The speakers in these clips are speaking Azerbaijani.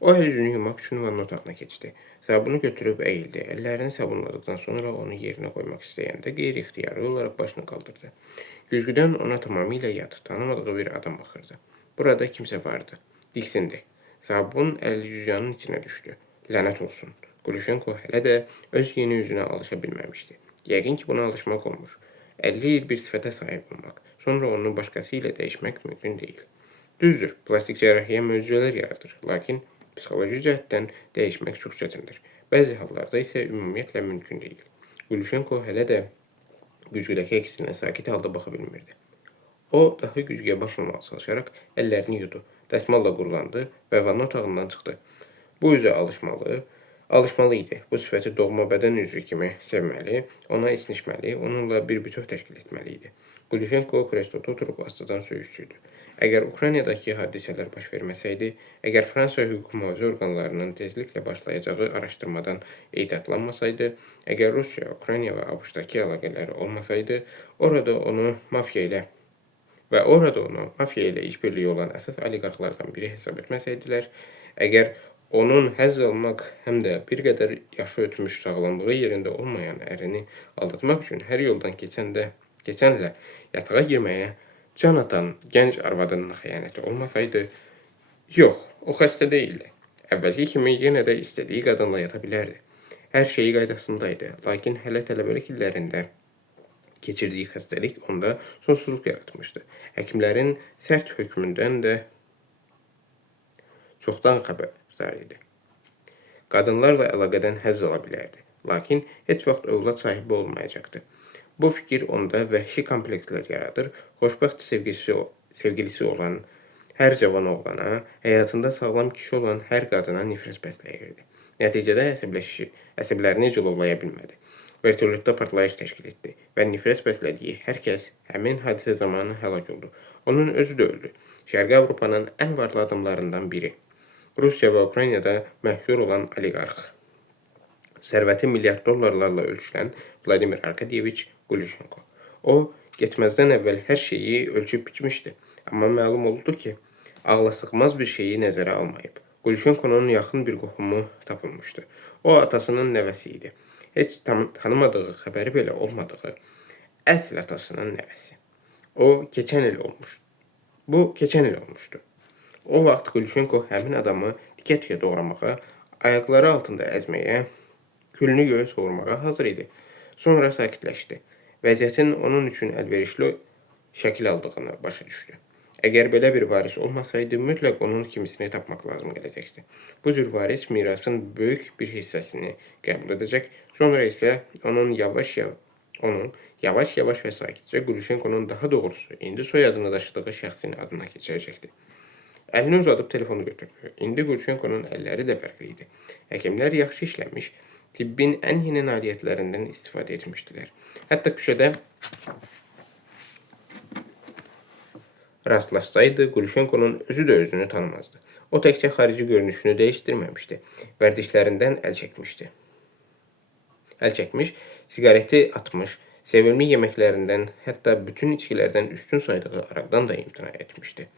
O əl yüzünü yumaq üçün vanna otağına keçdi. Sabunu götürüb əyildi. Əllərini sabunladıqdan sonra onu yerinə qoymaq istəyəndə qeyri-ixtiyari olaraq başını qaldırdı. Güzgüdən ona tamamilə yad, tanımadığı bir adam baxırdı. Burada kimsə vardı. Diksindi. Sabun əl-yüzyanın içinə düşdü. Lənət olsun. Qulişenko hələ də öz yeni üzünə alışa bilməmişdi. Yəqin ki, buna alışmaq olmur. 50 il bir sifətə sahib olmaq, sonra onu başqası ilə dəyişmək mümkün deyil. Düzdür, plastik cərrahiyyə möcüzələr yaradır, lakin psixoloji cəhətdən dəyişmək çox çətindir. Bəzi hallarda isə ümumiyyətlə mümkün deyil. Qulişenko hələ də güzgüdəki əksinə sakit halda baxa bilmirdi. O, daha güzgüyə baxmamağa çalışaraq əllərini yudu, dəsmalla qurulandı və vanna otağından çıxdı. Bu üzə alışmalı idi. Bu sifəti doğma bədən üzrü kimi sevməli, ona isnişməli, onunla bir bütöv təşkil etməli idi. Qulişenko kresloda oturub astadan söyüşçüydü. Əgər Ukraynadakı hadisələr baş verməsəydi, əgər Fransa hüquq mühafizə orqanlarının tezliklə başlayacağı araşdırmadan ehtiyatlanmasaydı, əgər Rusiya, Ukrayna və ABŞ-dakı əlaqələri olmasaydı, orada onu mafiya ilə işbirliyi olan əsas oliqarxlardan biri hesab etməsəydilər, əgər onun həzz almaq, həm də bir qədər yaşı ötmüş sağlamlığı yerində olmayan ərini aldatmaq üçün hər yoldan keçənlə yatağa girməyə can atan gənc arvadının xəyanəti olmasaydı, yox, o xəstə deyildi. Əvvəlki kimi yenə də istədiyi qadınla yata bilərdi. Hər şeyi qaydasındaydı, lakin hələ tələbəlik illərində keçirdiyi xəstəlik onda sonsuzluq yaratmışdı. Həkimlərin sərt hökmündən də çoxdan xəbərdar idi. Qadınlarla əlaqədən həzz ala bilərdi, lakin heç vaxt övlad sahibi olmayacaqdı. Bu fikir onda vəhşi komplekslər yaradır, xoşbəxt sevgilisi olan hər cavan oğlana, həyatında sağlam kişi olan hər qadına nifrət bəsləyirdi. Nəticədə əsəblərini cilovlaya bilmədi. Vertolyotda partlayış təşkil etdi və nifrət bəslədiyi hər kəs həmin hadisə zamanı həlak oldu. Onun özü də öldü. Şərqi Avropanın ən varlı adamlarından biri. Rusiya və Ukraynada məşhur olan oliqarx. Sərvəti milyard dollarlarla ölçülən Vladimir Arkadyeviç Qulişenko. O, getməzdən əvvəl hər şeyi ölçüb biçmişdi. Amma məlum oldu ki, ağlasıqmaz bir şeyi nəzərə almayıb. Qulişenkonun yaxın bir qohumu tapılmışdı. O, atasının nəvəsi idi. Heç tanımadığı, xəbəri belə olmadığı əsl atasının nəvəsi. Bu keçən il olmuşdu. O vaxt Qulişenko həmin adamı tikə-tikə doğramağa, ayaqları altında əzməyə, külünü göyə soğurmağa hazır idi. Sonra sakitləşdi. Vəziyyətin onun üçün əlverişli şəkil aldığını başa düşdü. Əgər belə bir varis olmasaydı, mütləq onun kimisini tapmaq lazım gələcəkdi. Bu cür varis mirasın böyük bir hissəsini qəbul edəcək, sonra isə onun yavaş-yavaş və sakitcə Qulişenkonun, daha doğrusu indi soyadını daşıdığı şəxsin adına keçirəcəkdi. Əlini uzadıb telefonu götürdü. İndi Qulişenkonun əlləri də fərqli idi. Həkimlər yaxşı işləmiş, tibbin ən yeni nailiyyətlərindən istifadə etmişdilər. Hətta küçədə rastlaşsaydı, Qulişenkonun özü də özünü tanımazdı. O təkcə xarici görünüşünü dəyişdirməmişdi. Vərdişlərindən əl çəkmiş, siqareti atmış, sevimli yeməklərindən, hətta bütün içkilərdən üstün saydığı araqdan da imtina etmişdi.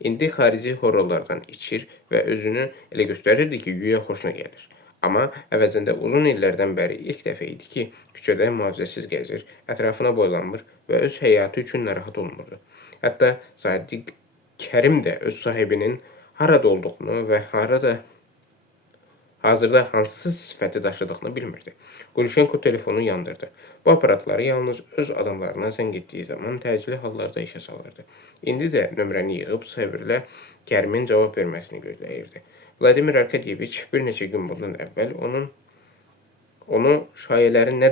İndi xarici horrorlardan içir və özünü elə göstərirdi ki, güya xoşuna gəlir. Amma əvəzində uzun illərdən bəri ilk dəfə idi ki, küçədə mühafizəsiz gəzir, ətrafına boylanmır və öz həyatı üçün narahat olmurdu. Hətta Sadiq Kərim də öz sahibinin harada olduğunu və hazırda hansı sifəti daşıdığını bilmirdi. Qulişenko telefonu yandırdı. Bu aparatları yalnız öz adamlarına zəng etdiyi zaman təcili hallarda işə salırdı. İndi də nömrəni yığıb səbirlə Kərimin cavab verməsini gözləyirdi. Vladimir Arkadyeviç bir neçə gün bundan əvvəl onu şayələrin nə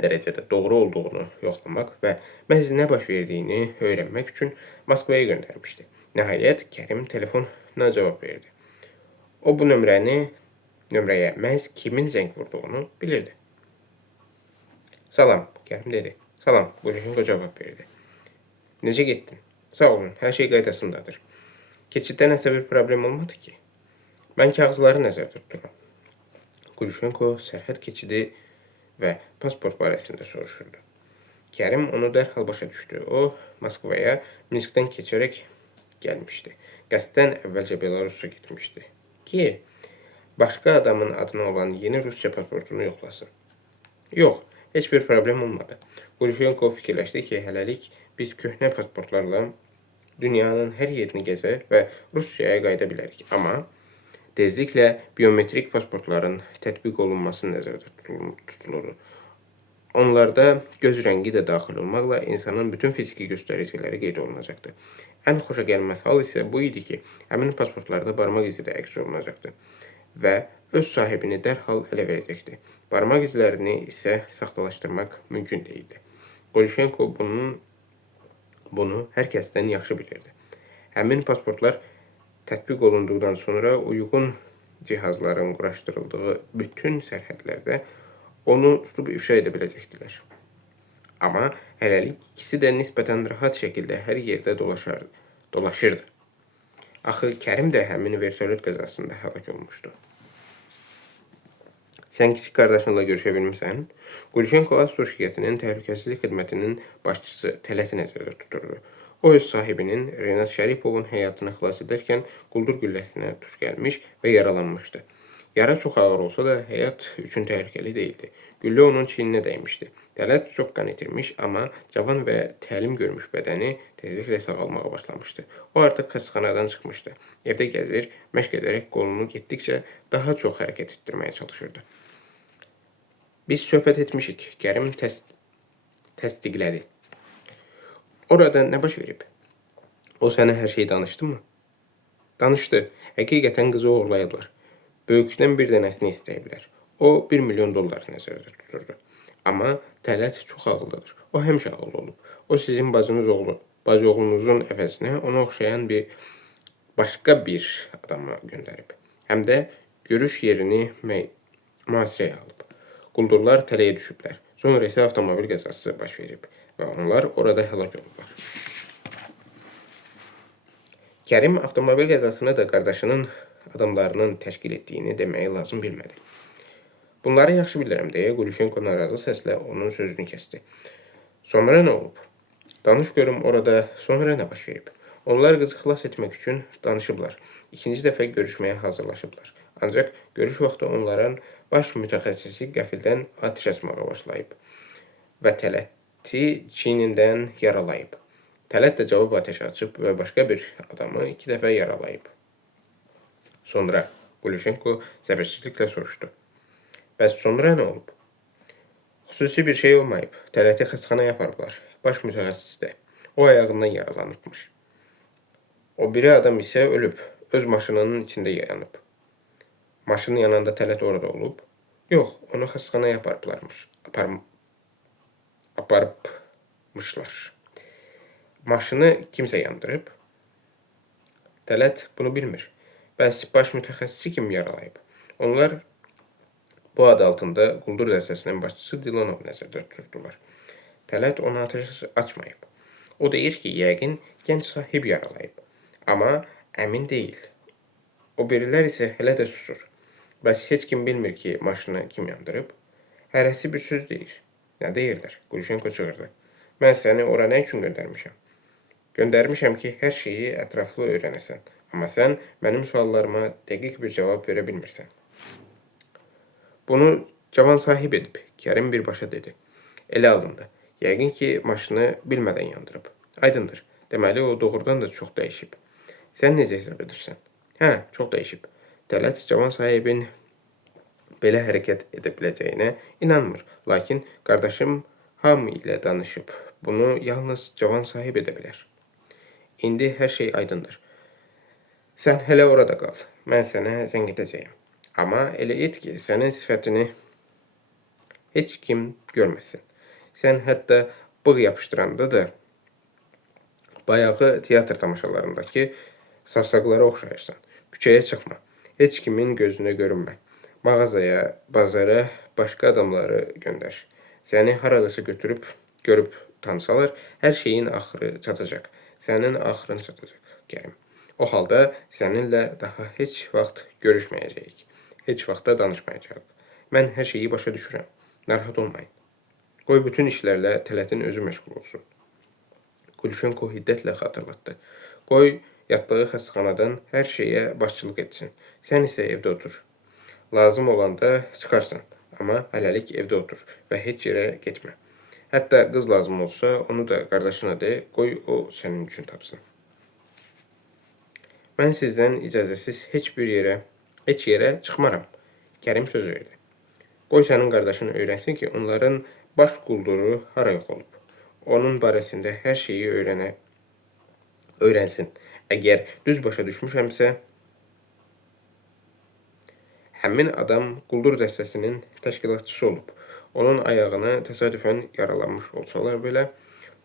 dərəcədə doğru olduğunu yoxlamaq və məhz nə baş verdiyini öyrənmək üçün Moskvaya göndərmişdi. Nəhayət, Kərim telefona cavab verdi. O bu nömrəyə məhz kimin zəng vurduğunu bilirdi. Salam, Kərim dedi. Salam, Qulişenko cavab verdi. Necə getdin? Sağ olun, hər şey qaydasındadır. Keçiddə nəsə bir problem olmadı ki. Mən kağızları nəzərdə tuturam. Qulişenko sərhəd keçidi və pasport barəsində soruşurdu. Kərim onu dərhal başa düşdü. O, Moskvaya Minskdən keçərək gəlmişdi. Qəsdən əvvəlcə Belarusa getmişdi ki, başqa adamın adına olan yeni Rusya pasportunu yoxlasın. Yox, heç bir problem olmadı. Qulşenko fikirləşdi ki, hələlik biz köhnə pasportlarla dünyanın hər yerini gəzər və Rusiyaya qayıda bilərik. Amma tezliklə biometrik pasportların tətbiq olunması nəzərdə tutulur. Onlarda göz rəngi də daxil olmaqla insanın bütün fiziki göstəriciləri qeyd olunacaqdır. Ən xoşagəlməz hal isə bu idi ki, həmin pasportlarda barmaq izi də əks olunacaqdır və öz sahibini dərhal ələ verəcəkdir. Barmaq izlərini isə saxtalaşdırmaq mümkün deyildi. Qulşenko bunu hər kəsdən yaxşı bilirdi. Həmin pasportlar tətbiq olunduqdan sonra uyğun cihazların quraşdırıldığı bütün sərhədlərdə onu tutub ifşa edə biləcəkdilər. Amma hələlik ikisi də nisbətən rahat şəkildə hər yerdə dolaşırdı. Axı Kərim də həmin vertolyot qəzasında həlak olmuşdu. Sən kiçik qardaşınla görüşə bilmirsən? Qulşenko Azur şirkətinin təhlükəsizlik xidmətinin başçısı Tələti nəzərdə tuturdu. O öz sahibinin Renat Şəripovun həyatını xilas edərkən quldur gülləsinə tuş gəlmiş və yaralanmışdı. Yara çox ağır olsa da həyat üçün təhlükəli deyildi. Güllə onun çiyninə dəymişdi. Tələt çox qan itirmiş, amma cavan və təlim görmüş bədəni tezliklə sağalmağa başlamışdı. O artıq xəstəxanadan çıxmışdı. Evdə gəzir, məşq edərək qolunu getdikcə daha çox hərəkət etdirməyə çalışırdı. Biz söhbət etmişik, Kərim təsdiqlədi. Orada nə baş verib? O sənə hər şeyi danışdı mı? Danışdı. Həqiqətən qızı uğurlayıblar. Böyükdən bir dənəsini istəyiblər. O, $1 milyon nəzərdə tuturdu. Amma Tələt çox ağıllıdır. O həmişə ağıllı olub. O, sizin bacı oğlunuzun əvəzinə ona oxşayan başqa bir adama göndərib. Həm də görüş yerini mühasirəyə alıb. Quldurlar tələyə düşüblər. Sonra isə avtomobil qəzası baş verib və onlar orada həlak olublar. Kərim avtomobil qəzasını da qardaşının adamlarının təşkil etdiyini deməyi lazım bilmədi. Bunları yaxşı bilirəm deyə Qulşenko narazı səslə onun sözünü kəsdi. Sonra nə olub? Danış görüm orada sonra nə baş verib? Onlar qızı xilas etmək üçün danışıblar. İkinci dəfə görüşməyə hazırlaşıblar. Ancaq görüş vaxtı onların baş mütəxəssisi qəfildən atəş açmağa başlayıb və Tələti çiynindən yaralayıb. Tələt də cavab atəşi açıb və başqa bir adamı 2 dəfə yaralayıb. Sonra Qulşenko səbirsizliklə soruşdu. Bəs sonra nə olub? Xüsusi bir şey olmayıb. Tələti xəstəxanaya aparıblar. Baş mütəxəssis də. O ayağından yaralanıbmış. O biri adam isə ölüb. Öz maşınının içində yanıb. Maşının yanında Tələt orada olub. Yox, onu xəstəxanaya aparıbmışlar. Maşını kimsə yandırıb. Tələt bunu bilmir. Bəs baş mütəxəssisi kim yaralayıb? Onlar bu ad altında quldur dəstəsinin başçısı Dilanov nəzərdə tuturdular. Tələt ona atəş açmayıb. O deyir ki, yəqin gənc sahib yaralayıb. Amma əmin deyil. O birilər isə hələ də susur. Bəs heç kim bilmir ki, maşını kim yandırıb? Hərəsi bir söz deyir. Nə deyirlər? Qulşenko çığırdı. Mən səni ora nə üçün göndərmişəm? Göndərmişəm ki, hər şeyi ətraflı öyrənəsən. Amma sən mənim suallarıma dəqiq bir cavab verə bilmirsən. Bunu cavan sahib edib, Kərim birbaşa dedi. Elə alındı. Yəqin ki, maşını bilmədən yandırıb. Aydındır. Deməli, o doğrudan da çox dəyişib. Sən necə hesab edirsən? Hə, çox dəyişib. Tələt cavan sahibin belə hərəkət edə biləcəyinə inanmır. Lakin qardaşım hamı ilə danışıb. Bunu yalnız cavan sahib edə bilər. İndi hər şey aydındır. Sən hələ orada qal. Mən sənə zəng edəcəyəm. Amma elə et ki, sənin sifətini heç kim görməsin. Sən hətta bığ yapışdıranda da bayağı teatr tamaşalarındakı sarsaqlara oxşayırsan. Küçəyə çıxma. Heç kimin gözünə görünmə. Mağazaya, bazara başqa adamları göndər. Səni haradasa görüb tanısalar, hər şeyin axırı çatacaq. Sənin axırın çatacaq, Kərim. O halda səninlə daha heç vaxt görüşməyəcəyik. Heç vaxt da danışmayacaq. Mən hər şeyi başa düşürəm. Narahat olmayın. Qoy bütün işlərlə Tələtin özü məşğul olsun. Qulşenko hiddətlə xatırlatdı. Qoy Yatdığı xəstəxanadan hər şeyə başçılıq etsin. Sən isə evdə otur. Lazım olanda çıxarsan, amma hələlik evdə otur və heç yerə getmə. Hətta qız lazım olsa, onu da qardaşına de, qoy o sənin üçün tapsın. Mən sizdən icazəsiz heç yerə çıxmaram. Kərim söz verdi. Qoy sənin qardaşın öyrənsin ki, onların baş qulduru hara yox olub. Onun barəsində hər şeyi öyrənsin. Əgər düz başa düşmüşəmsə, həmin adam quldur dəstəsinin təşkilatçısı olub. Onun ayağını təsadüfən yaralanmış olsalar belə,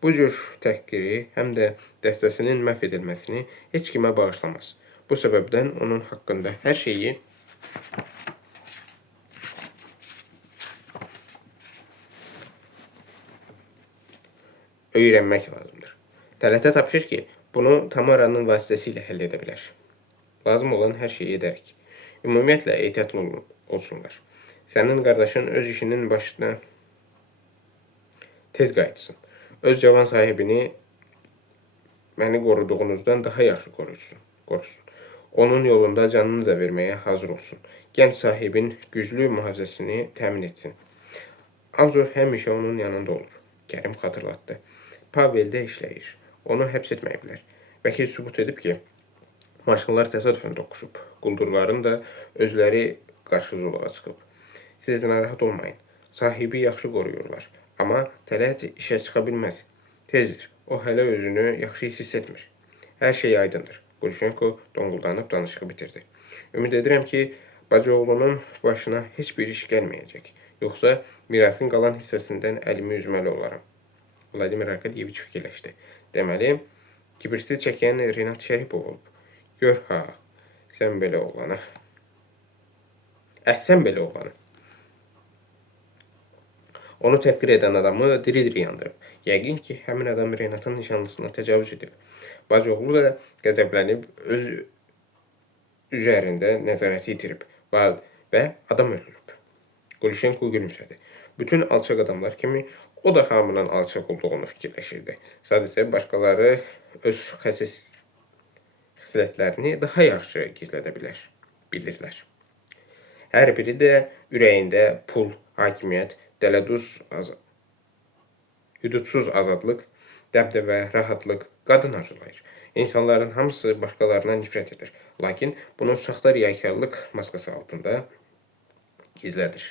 bu cür təhqiri həm də dəstəsinin məhv edilməsini heç kimə bağışlamaz. Bu səbəbdən onun haqqında hər şeyi öyrənmək lazımdır. Tələtə tapşır ki, bunu Tamara'nın vasitəsilə həll edə bilər. Lazım olan hər şeyi edərik. Ümumiyyətlə, ehtiyatlı olsunlar. Sənin qardaşın öz işinin başına tez qayıtsın. Öz cavan sahibini məni qoruduğunuzdan daha yaxşı qorusun. Onun yolunda canını da verməyə hazır olsun. Gənc sahibin güclü mühafizəsini təmin etsin. Anzor həmişə onun yanında olur. Kərim xatırlatdı. Pavel də işləyir. Onu həbs etməyiblər. Vəkil sübut edib ki, maşınlar təsadüfən toqquşub. Quldurların da özləri qarşı zolağa çıxıb. Siz narahat olmayın. Sahibi yaxşı qoruyurlar. Amma tələt işə çıxa bilməz. Tezdir. O hələ özünü yaxşı hiss etmir. Hər şey aydındır. Qulşenko donquldanıb danışığı bitirdi. Ümid edirəm ki, bacıoğlunun başına heç bir iş gəlməyəcək. Yoxsa mirasın qalan hissəsindən əlimi üzməli olaram. Vladimir Arkadyeviç fikirləşdi. Deməli, kibriti çəkən Renat Şəripov olub. Gör ha, sən belə oğlanı. Sən belə oğlanı. Onu təhqir edən adamı diri-diri yandırıb. Yəqin ki, həmin adam Renatın nişanlısına təcavüz edib. Bacıoğlu da qəzəblənib öz üzərində nəzarəti itirib və adam öldürüb. Qulşenko gülümsədi. Bütün alçaq adamlar kimi o da hamının alçaq olduğunu fikirləşirdi. Sadəcə başqaları öz xislətlərini daha yaxşı gizlədə bilirlər. Hər biri də ürəyində pul, hakimiyyət, hüdudsuz azadlıq, dəbdəbə, rahatlıq, qadın arzulayır. İnsanların hamısı başqalarına nifrət edir. Lakin bunu saxta riyakarlıq maskası altında gizlədir.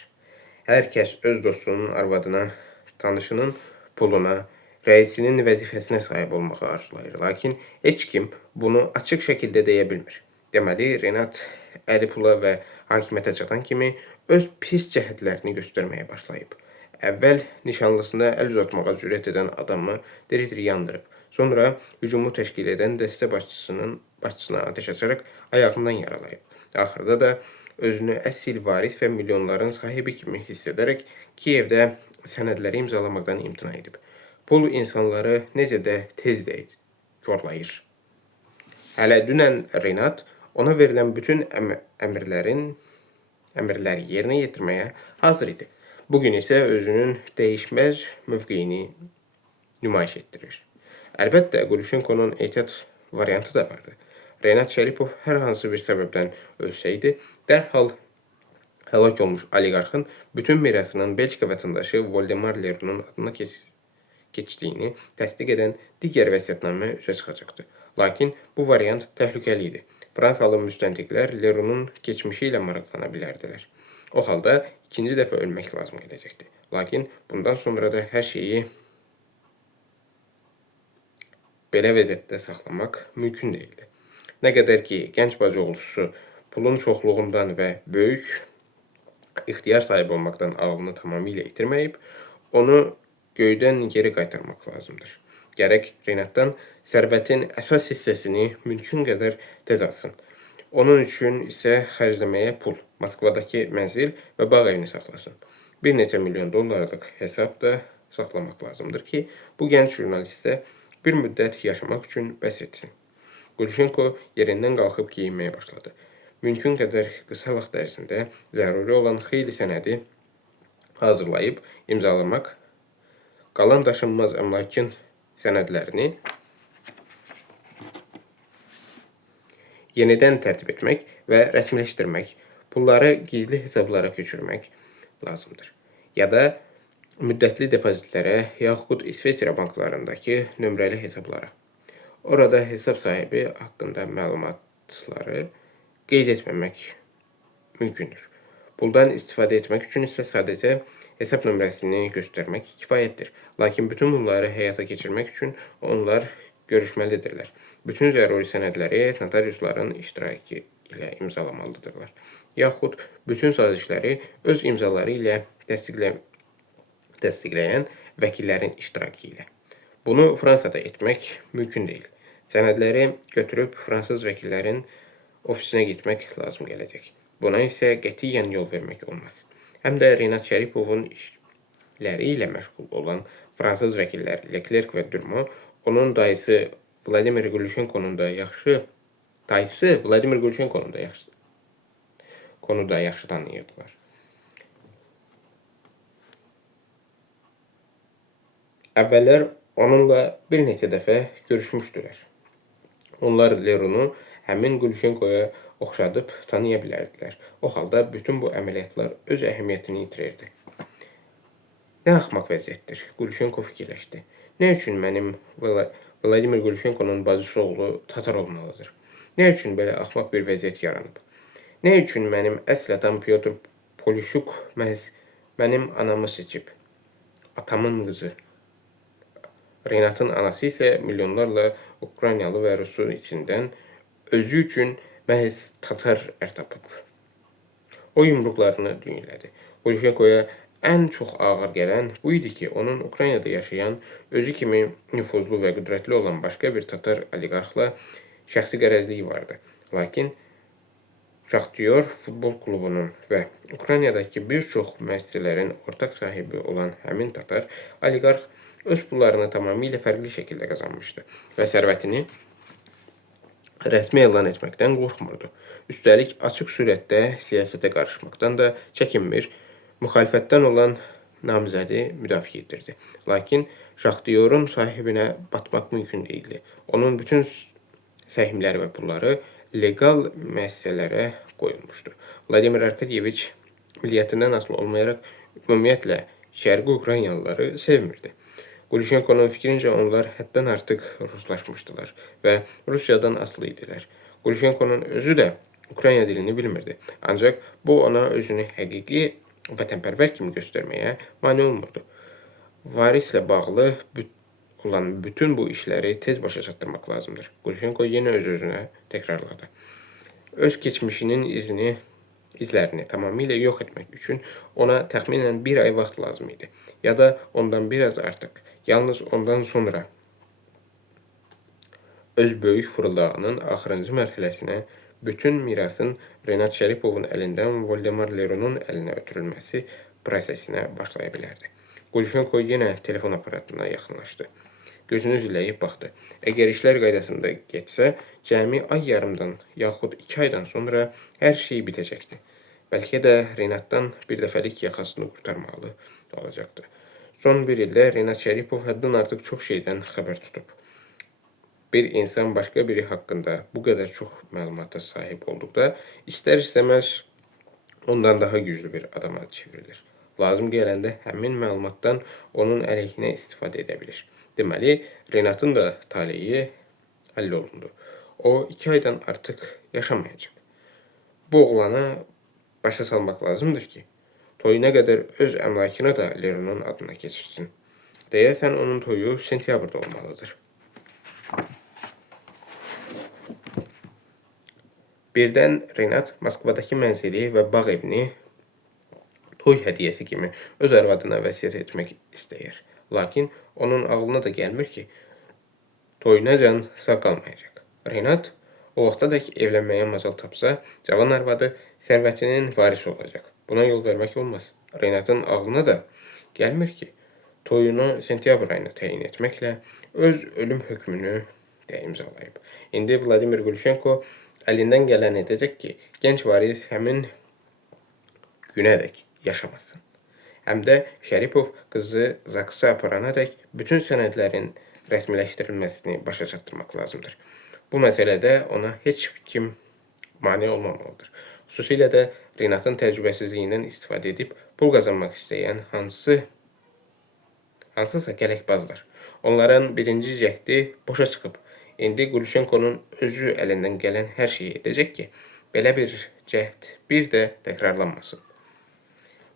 Hər kəs öz dostunun arvadına, tanışının puluna, rəisinin vəzifəsinə sahib olmağı arzulayır. Lakin heç kim bunu açıq şəkildə deyə bilmir. Deməli, Renat əli pula və hakimiyyətə çatan kimi öz pis cəhətlərini göstərməyə başlayıb. Əvvəl nişanlısına əl uzatmağa cürət edən adamı diri-diri yandırıb. Sonra hücumu təşkil edən dəstə başçısına ateş açaraq ayağından yaralayıb. Axırda da özünü əsil varis və milyonların sahibi kimi hiss edərək Kiyevdə sənədləri imzalamaqdan imtina edib. Pul insanları necə də tez korlayır. Hələ dünən Renat ona verilən bütün əmrləri yerinə yetirməyə hazır idi. Bugün isə özünün dəyişməz mövqeyini nümayiş etdirir. Əlbəttə, Qulşenkonun ehtiyat variantı da vardı. Renat Şəripov hər hansı bir səbəbdən ölsəydi, dərhal həlak olmuş oliqarxın bütün mirasının Belçika vətəndaşı Voldemar Lerunun adına keçdiyini təsdiq edən digər vəsiyyətnamə üzə çıxacaqdı. Lakin bu variant təhlükəli idi. Fransalı müstəntiqlər Lerunun keçmişi ilə maraqlana bilərdilər. O halda ikinci dəfə ölmək lazım gələcəkdi. Lakin bundan sonra da hər şeyi belə vəziyyətdə saxlamaq mümkün deyildi. Nə qədər ki, gənc bacıoğlusu pulun çoxluğundan və böyük ixtiyar sahibi olmaqdan ağlını tamamilə itirməyib, onu göydən geri qaytarmaq lazımdır. Gərək Renatdan sərvətin əsas hissəsini mümkün qədər tez alsın. Onun üçün isə xərcləməyə pul, Moskvadakı mənzil və bağ evini saxlasın. Bir neçə milyon dollarlıq hesab da saxlamaq lazımdır ki, bu gənc jurnalistə bir müddət yaşamaq üçün bəs etsin. Qulşenko yerindən qalxıb geyinməyə başladı. Mümkün qədər qısa vaxt ərzində zəruri olan xeyli sənədi hazırlayıb imzalamaq, qalan daşınmaz əmlakın sənədlərini yenidən tərtib etmək və rəsmiləşdirmək, pulları gizli hesablara köçürmək lazımdır. Ya da müddətli depozitlərə yaxud İsveçrə banklarındakı nömrəli hesablara. Orada hesab sahibi haqqında məlumatları qeyd etməmək mümkündür. Puldan istifadə etmək üçün isə sadəcə hesab nömrəsini göstərmək kifayətdir. Lakin bütün bunları həyata keçirmək üçün onlar görüşməlidirlər. Bütün zəruri sənədləri notariusların iştirakı ilə imzalamalıdırlar. Yaxud bütün sazişləri öz imzaları ilə təsdiqləyən vəkillərin iştirakı ilə. Bunu Fransada etmək mümkün deyil. Sənədləri götürüb fransız vəkillərin ofisinə getmək lazım gələcək. Buna isə qətiyyən yol vermək olmaz. Həm də Renat Şəripovun işləri ilə məşğul olan fransız vəkillər Leclerc və Durmo onun dayısı Vladimir Glushenkonun da yaxşı tanıyırdılar. Əvvəllər onunla bir neçə dəfə görüşmüşdülər. Onlar Leronu həmin Glushenkoya oxşadıb tanıya bilərdilər. O halda bütün bu əməliyyatlar öz əhəmiyyətini itirirdi. Nə axmaq vəziyyətdir, Glushenko fikirləşdi. Nə üçün mənim Vladimir Glushenkonun bacısı oğlu Tatar olmalıdır? Nə üçün belə axmaq bir vəziyyət yaranıb? Nə üçün mənim əsl atam Pyotr Polişuk məhz mənim anamı seçib? Atamın qızı. Renatın anası isə milyonlarla Ukraynalı və Rusu içindən özü üçün məhz Tatar ər tapıb. O yumruqlarını düyünlədi. Glushenkoya ən çox ağır gələn bu idi ki, onun Ukraynada yaşayan, özü kimi nüfuzlu və qüdrətli olan başqa bir Tatar oliqarxla şəxsi qərəzliyi vardı. Lakin Şaxtyor futbol klubunun və Ukraynadakı bir çox müəssisələrin ortaq sahibi olan həmin Tatar oliqarx öz pullarını tamamilə fərqli şəkildə qazanmışdı və sərvətini rəsmi elan etməkdən qorxmurdu. Üstəlik, açıq surətdə siyasətə qarışmaqdan da çəkinmir, müxalifətdən olan namizədi müdafiə edirdi. Lakin Şaxtyorun sahibinə batmaq mümkün deyildi. Onun bütün səhmləri və pulları legal müəssisələrə qoyulmuşdu. Vladimir Arkadyeviç milliyyətindən asılı olmayaraq ümumiyyətlə Şərqi Ukraynalıları sevmirdi. Glushenkonun fikrincə onlar həddən artıq ruslaşmışdılar və Rusiyadan asılı idilər. Glushenkonun özü də Ukrayna dilini bilmirdi. Ancaq bu ona özünü həqiqi vətənpərvər kimi göstərməyə mane olmurdu. Varislə bağlı olan bütün bu işləri tez başa çatdırmaq lazımdır. Glushenko yenə öz-özünə təkrarladı. Öz keçmişinin izlərini tamamilə yox etmək üçün ona təxminən bir ay vaxt lazım idi. Ya da ondan biraz artıq. Yalnız ondan sonra öz böyük fırıldağının axırıncı mərhələsinə bütün mirasın Renat Şəripovun əlindən Voldemar Leronun əlinə ötürülməsi prosesinə başlaya bilərdi. Glushenko yenə telefon aparatına yaxınlaşdı. Gözünü zilləyib baxdı. Əgər işlər qaydasında getsə, cəmi ay yarımdan yaxud 2 aydan sonra hər şey bitəcəkdi. Bəlkə də Renatdan bir dəfəlik yaxasını qurtarmalı olacaqdı. Son bir ildə Renat Şəripov həddən artıq çox şeydən xəbər tutub. Bir insan başqa biri haqqında bu qədər çox məlumata sahib olduqda, istər-istəməz ondan daha güclü bir adama çevrilir. Lazım gələndə həmin məlumatdan onun əleyhinə istifadə edə bilir. Deməli, Renatın da taleyi həll olundu. O 2 aydan artıq yaşamayacaq. Bu oğlana başa salmaq lazımdır ki, toyuna qədər öz əmlakını da Leronun adına keçirsin. Deyəsən, onun toyu sentyabrda olmalıdır. Birdən Renat Moskvadakı mənzili və bağ evini toy hədiyəsi kimi öz arvadına vəsiyyət etmək istəyir. Lakin onun ağlına da gəlmir ki, toyunacan sağ qalmayacaq. Renat o vaxtadək evlənməyə macal tapsa, cavan arvadı sərvətinin varisi olacaq. Buna yol vermək olmaz. Renatın ağlına da gəlmir ki, toyunu sentyabr ayına təyin etməklə öz ölüm hökmünü də imzalayıb. İndi Vladimir Glushenko əlindən gələn edəcək ki, gənc varis həmin günədək yaşamasın. Həm də Şəripov qızı Zaksa aparanadək bütün sənədlərin rəsmiləşdirilməsini başa çatdırmaq lazımdır. Bu məsələdə ona heç kim mane olmamalıdır. Xüsusilə də Renatın təcrübəsizliyindən istifadə edib pul qazanmaq istəyən hansısa kələkbazlar. Onların birinci cəhdi boşa çıxıb. İndi Qulşenkonun özü əlindən gələn hər şeyi edəcək ki, belə bir cəhd bir də təkrarlanmasın.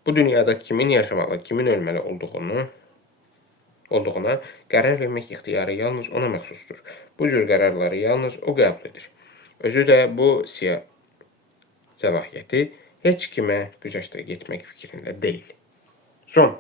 Bu dünyada kimin yaşamalı, kimin ölməli olduğuna qərar vermək ixtiyarı yalnız ona məxsusdur. Bu cür qərarları yalnız o qəbul edir. Özü də bu səlahiyyəti heç kimə güzəştə getmək fikrində deyil. Son.